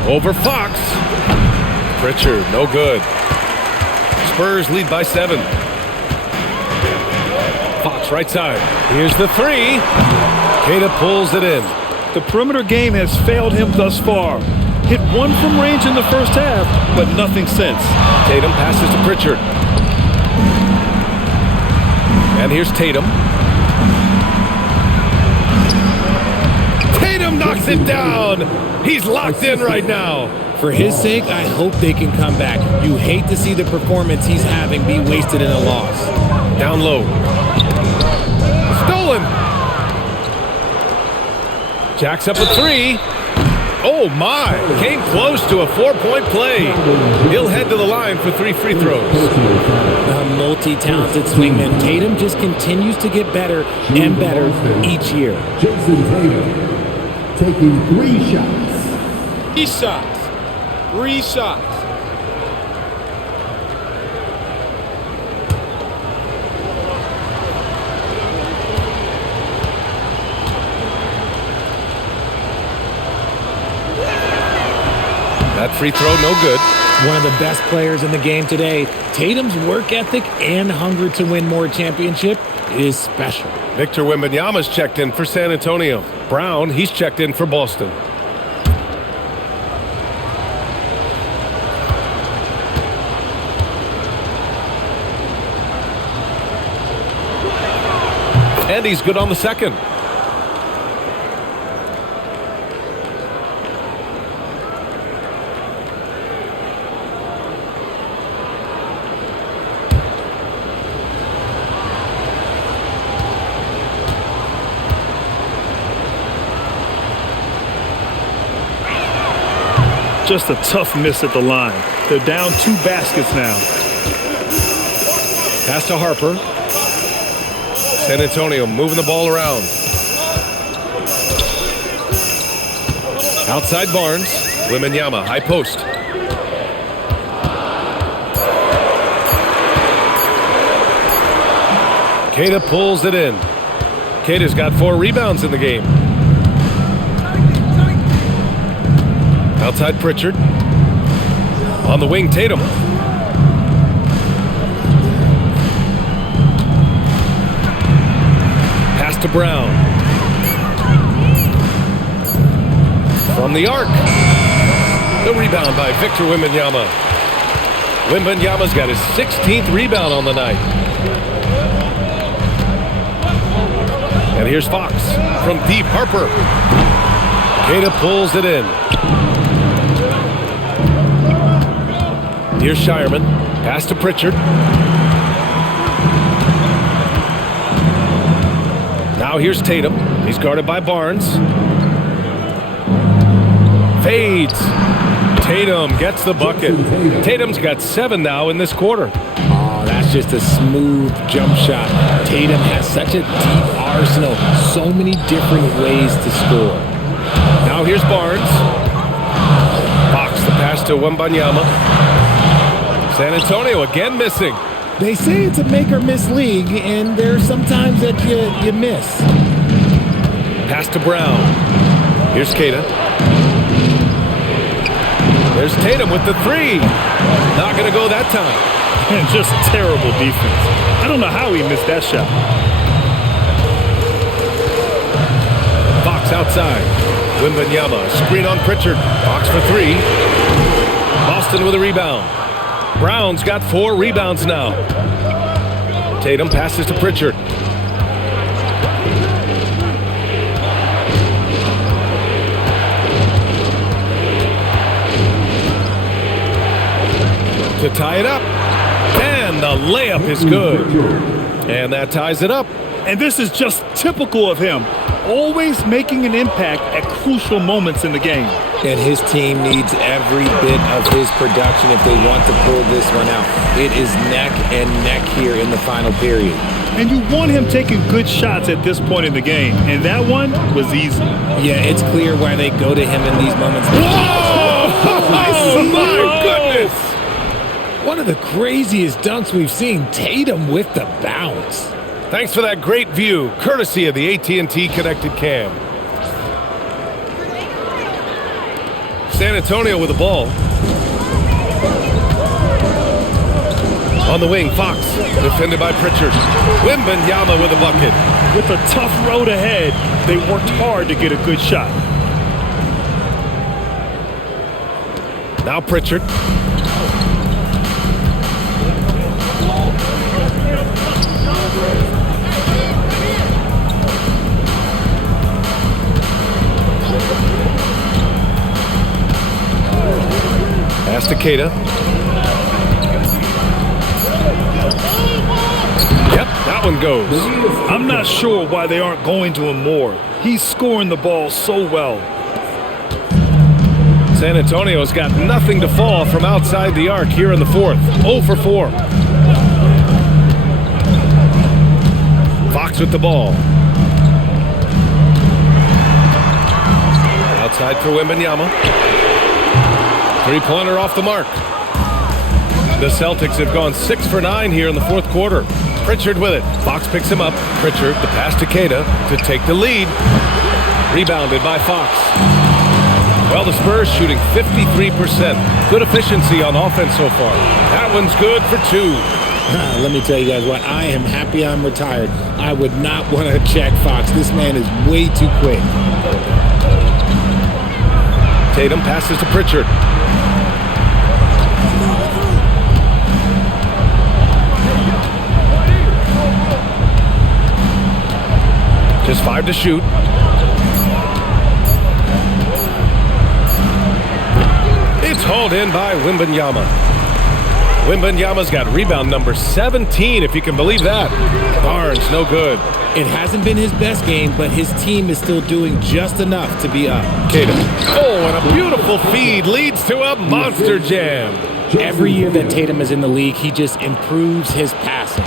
Over Fox. Pritchard, no good. Spurs lead by 7. Fox right side. Here's the three. Queta pulls it in. The perimeter game has failed him thus far. Hit one from range in the first half, but nothing since. Tatum passes to Pritchard. And here's Tatum. Tatum knocks it down. He's locked in right now. For his sake, I hope they can come back. You hate to see the performance he's having be wasted in a loss. Down low. Stolen. Jacks up a three. Oh, my. Came close to a 4-point play. He'll head to the line for 3 free throws. A multi-talented swingman. Tatum just continues to get better and better each year. Jason Tatum taking 3 shots. 3 shots. 3 shots. That free throw, no good. One of the best players in the game today. Tatum's work ethic and hunger to win more championship is special. Victor Wembanyama's checked in for San Antonio. Brown, he's checked in for Boston. And he's good on the second. Just a tough miss at the line. They're down 2 baskets now. Pass to Harper. San Antonio moving the ball around. Outside Barnes. Wembanyama, high post. Queta pulls it in. Queta's got 4 rebounds in the game. Outside Pritchard. On the wing, Tatum. Pass to Brown. From the arc. The rebound by Victor Wembanyama. Wembanyama's got his 16th rebound on the night. And here's Fox from deep. Harper. Queta pulls it in. Here's Shireman. Pass to Pritchard. Now here's Tatum. He's guarded by Barnes. Fades. Tatum gets the bucket. Tatum's got 7 now in this quarter. Oh, that's just a smooth jump shot. Tatum has such a deep arsenal. So many different ways to score. Now here's Barnes. Fox the pass to Wembanyama. San Antonio again missing. They say it's a make-or-miss league, and there's sometimes that you miss. Pass to Brown. Here's Queta. There's Tatum with the 3. Not going to go that time. And just terrible defense. I don't know how he missed that shot. Fox outside. Wembanyama. Screen on Pritchard. Fox for 3. Boston with a rebound. Brown's got 4 rebounds now. Tatum passes to Pritchard. To tie it up. And the layup is good. And that ties it up. And this is just typical of him. Always making an impact at crucial moments in the game. And his team needs every bit of his production if they want to pull this one out. It is neck and neck here in the final period. And you want him taking good shots at this point in the game. And that one was easy. Yeah, it's clear why they go to him in these moments. Oh, my goodness! One of the craziest dunks we've seen. Tatum with the bounce. Thanks for that great view, courtesy of the AT&T Connected Cam. San Antonio with the ball. On the wing, Fox, defended by Pritchard. Wembanyama with a bucket. With a tough road ahead, they worked hard to get a good shot. Now Pritchard. Pass to Queta. Yep, that one goes. I'm not sure why they aren't going to him more. He's scoring the ball so well. San Antonio's got nothing to fall from outside the arc here in the 4th. 0 for 4. Fox with the ball. Outside for Wembanyama. 3-pointer off the mark. The Celtics have gone 6 for 9 here in the 4th quarter. Pritchard with it. Fox picks him up. Pritchard, the pass to Queta to take the lead. Rebounded by Fox. Well, the Spurs shooting 53%. Good efficiency on offense so far. That one's good for 2. Let me tell you guys what, I am happy I'm retired. I would not want to check Fox. This man is way too quick. Tatum passes to Pritchard. Just 5 to shoot. It's hauled in by Wembanyama. Wembanyama's got rebound number 17, if you can believe that. Barnes, no good. It hasn't been his best game, but his team is still doing just enough to be up. Tatum. Oh, and a beautiful feed leads to a monster jam. Every year that Tatum is in the league, he just improves his passing.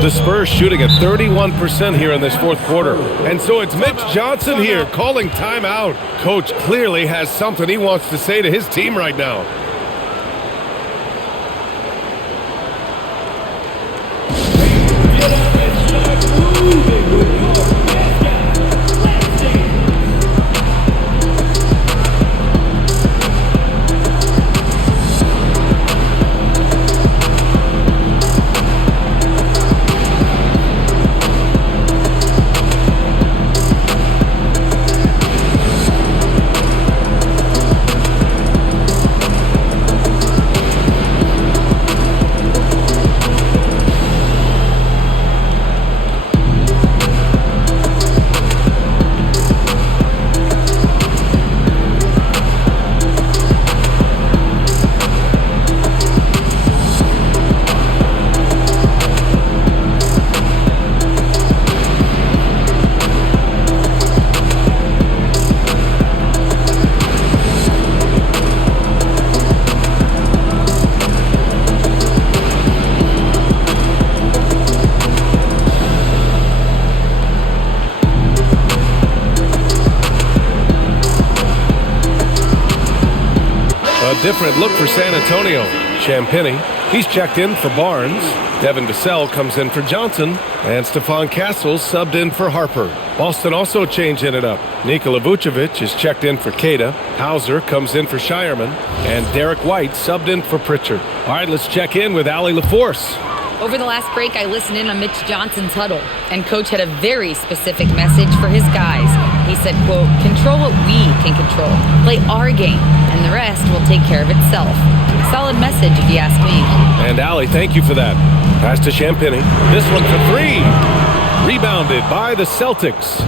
The Spurs shooting at 31% here in this 4th quarter. And so it's Mitch Johnson here calling timeout. Coach clearly has something he wants to say to his team right now. different look for San Antonio. Champagnie, he's checked in for Barnes. Devin Vassell comes in for Johnson. And Stephon Castle subbed in for Harper. Boston also changing it up. Nikola Vucevic is checked in for Queta. Hauser comes in for Shireman. And Derek White subbed in for Pritchard. All right, let's check in with Allie LaForce. Over the last break, I listened in on Mitch Johnson's huddle, and Coach had a very specific message for his guys. He said, quote, control what we can control, play our game, and the rest will take care of itself. Solid message, if you ask me. And Allie, thank you for that. Pass to Champagnie. This one for three. Rebounded by the Celtics.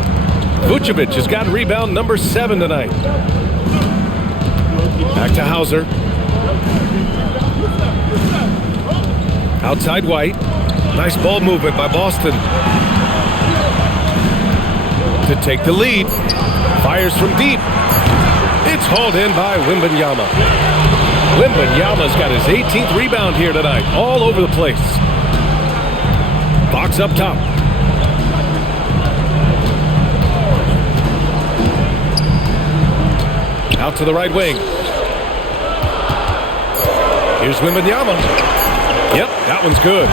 Vucevic has got rebound number 7 tonight. Back to Hauser. Outside White. Nice ball movement by Boston. To take the lead. Fires from deep. It's hauled in by Wembanyama. Wembanyama's got his 18th rebound here tonight. All over the place. Fox up top. Out to the right wing. Here's Wembanyama. Yep, that one's good.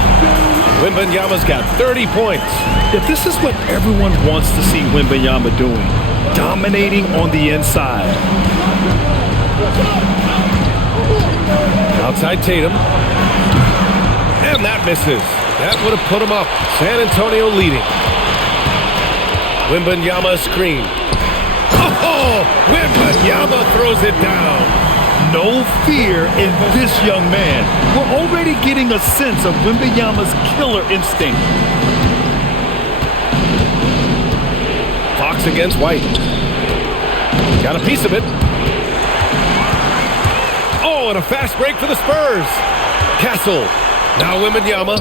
Wembanyama's got 30 points. If this is what everyone wants to see Wembanyama doing, dominating on the inside. Outside Tatum. And that misses. That would have put him up. San Antonio leading. Wembanyama screen. Oh, Wembanyama throws it down. No fear in this young man. We're already getting a sense of Wembanyama's killer instinct. Fox against White. Got a piece of it. Oh, and a fast break for the Spurs. Castle. Now Wembanyama.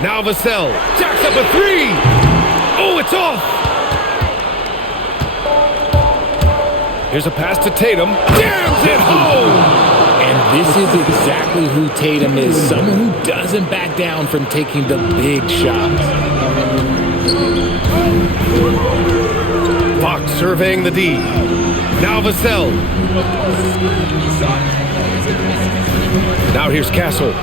Now Vassell. Jacks up a 3. Oh, it's off. Here's a pass to Tatum. Jams it home! And this is exactly who Tatum is. Someone who doesn't back down from taking the big shots. Fox surveying the D. Now Vassell. Now here's Castle.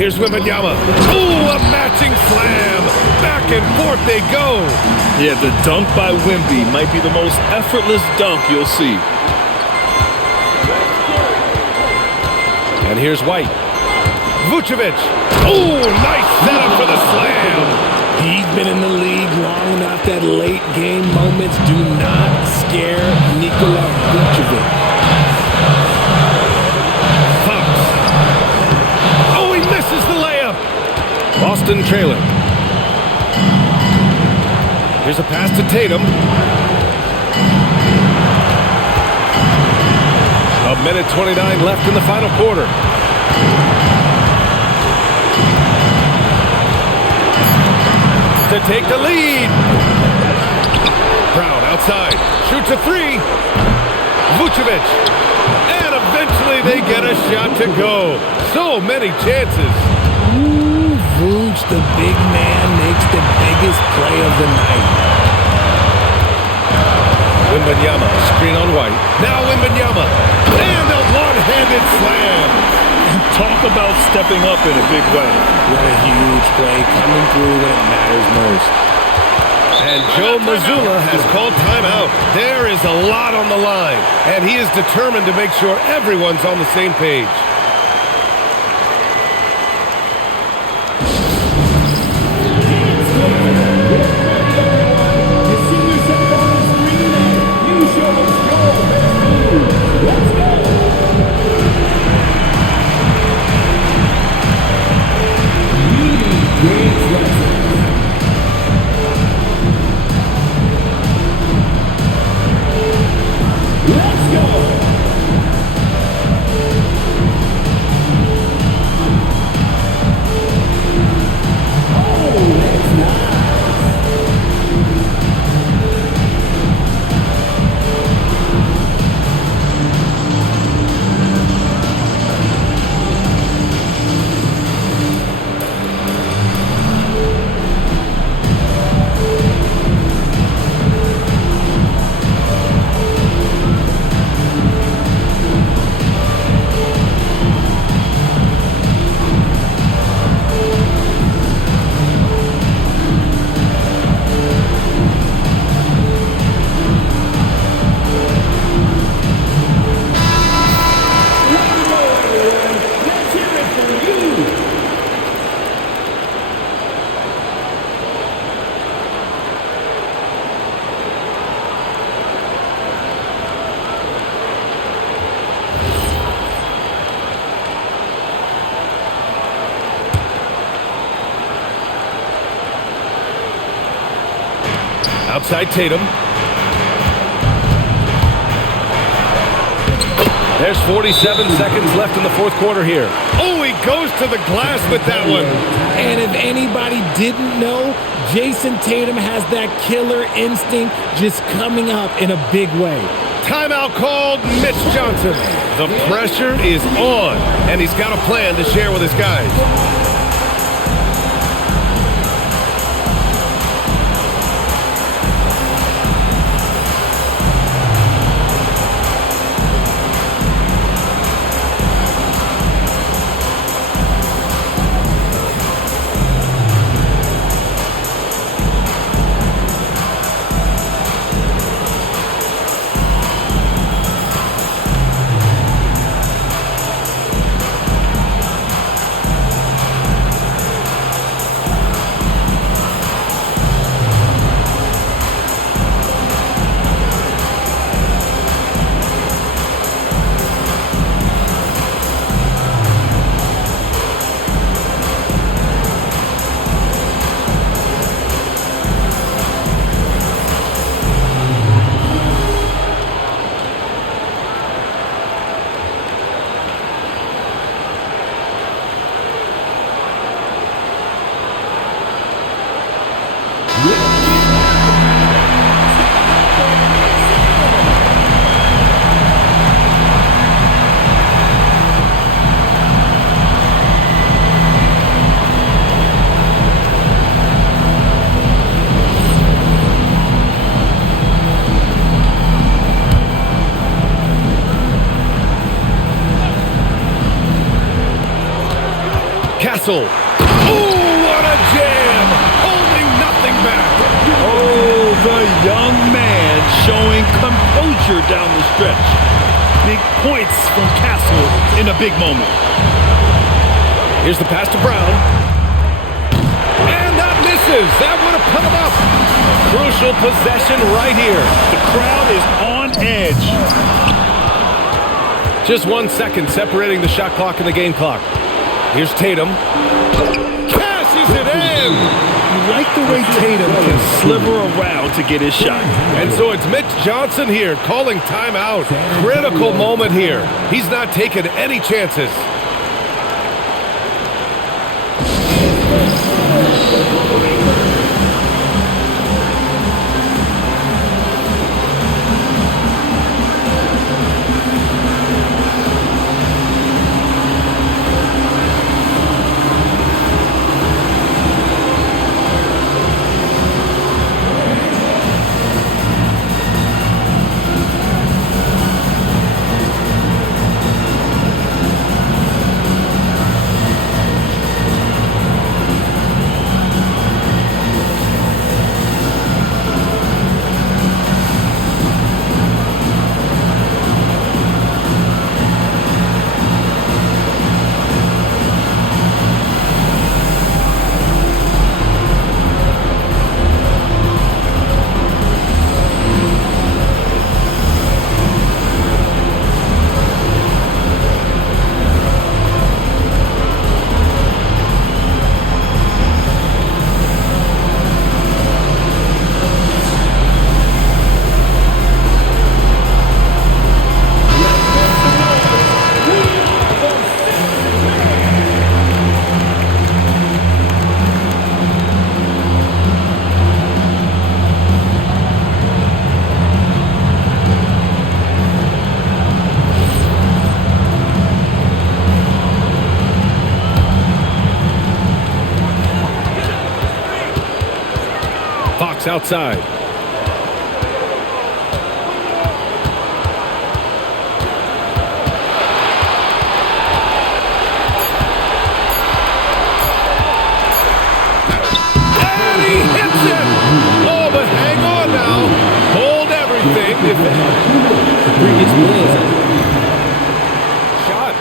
Here's Wembanyama. Oh, a matching slam. Back and forth they go. Yeah, the dunk by Wemby might be the most effortless dunk you'll see. And here's White. Vucevic. Oh, nice setup for the slam. He's been in the league long enough that late game moments do not scare Nikola Vucevic. Boston trailing. Here's a pass to Tatum. A minute 29 left in the final quarter. To take the lead. Brown outside. Shoots a 3. Vucevic. And eventually they get a shot to go. So many chances. Vooch, the big man, makes the biggest play of the night. Wembanyama, screen on White. Now Wembanyama. And a one-handed slam. Talk about stepping up in a big way. What a huge play, coming through when it matters most. And Joe Mazzulla has called timeout. There is a lot on the line, and he is determined to make sure everyone's on the same page. Outside Tatum. There's 47 seconds left in the fourth quarter here. Oh, he goes to the glass with that one. And if anybody didn't know, Jason Tatum has that killer instinct just coming up in a big way. Timeout called, Mitch Johnson. The pressure is on, and he's got a plan to share with his guys. Castle. Oh, what a jam! Holding nothing back. Oh, the young man showing composure down the stretch. Big points from Castle in a big moment. Here's the pass to Brown. And that misses. That would have put him up. Crucial possession right here. The crowd is on edge. Just 1 second separating the shot clock and the game clock. Here's Tatum. Cashes it in! You like the way Tatum can sliver around to get his shot. And so it's Mitch Johnson here calling timeout. Critical moment here. He's not taking any chances. Outside. And he hits it! Oh, but hang on now. Hold everything. Shot.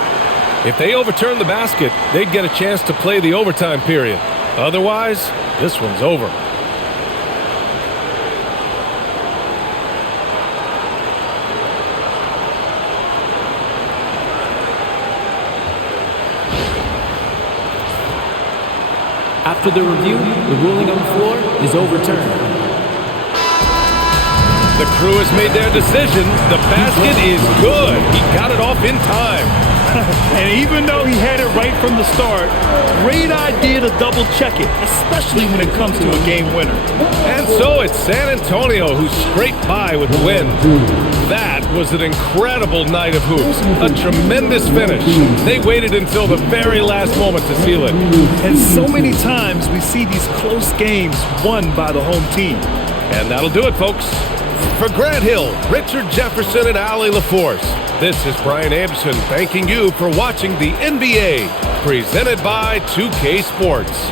If they overturn the basket, they'd get a chance to play the overtime period. Otherwise, this one's over. After the review, the ruling on the floor is overturned. The crew has made their decision. The basket is good. He got it off in time. And even though he had it right from the start, great idea to double check it, especially when it comes to a game winner. And so it's San Antonio who scraped by with the win. That was an incredible night of hoops. A tremendous finish. They waited until the very last moment to seal it. And so many times we see these close games won by the home team. And that'll do it, folks. For Grant Hill, Richard Jefferson, and Allie LaForce, this is Brian Anderson thanking you for watching the NBA, presented by 2K Sports.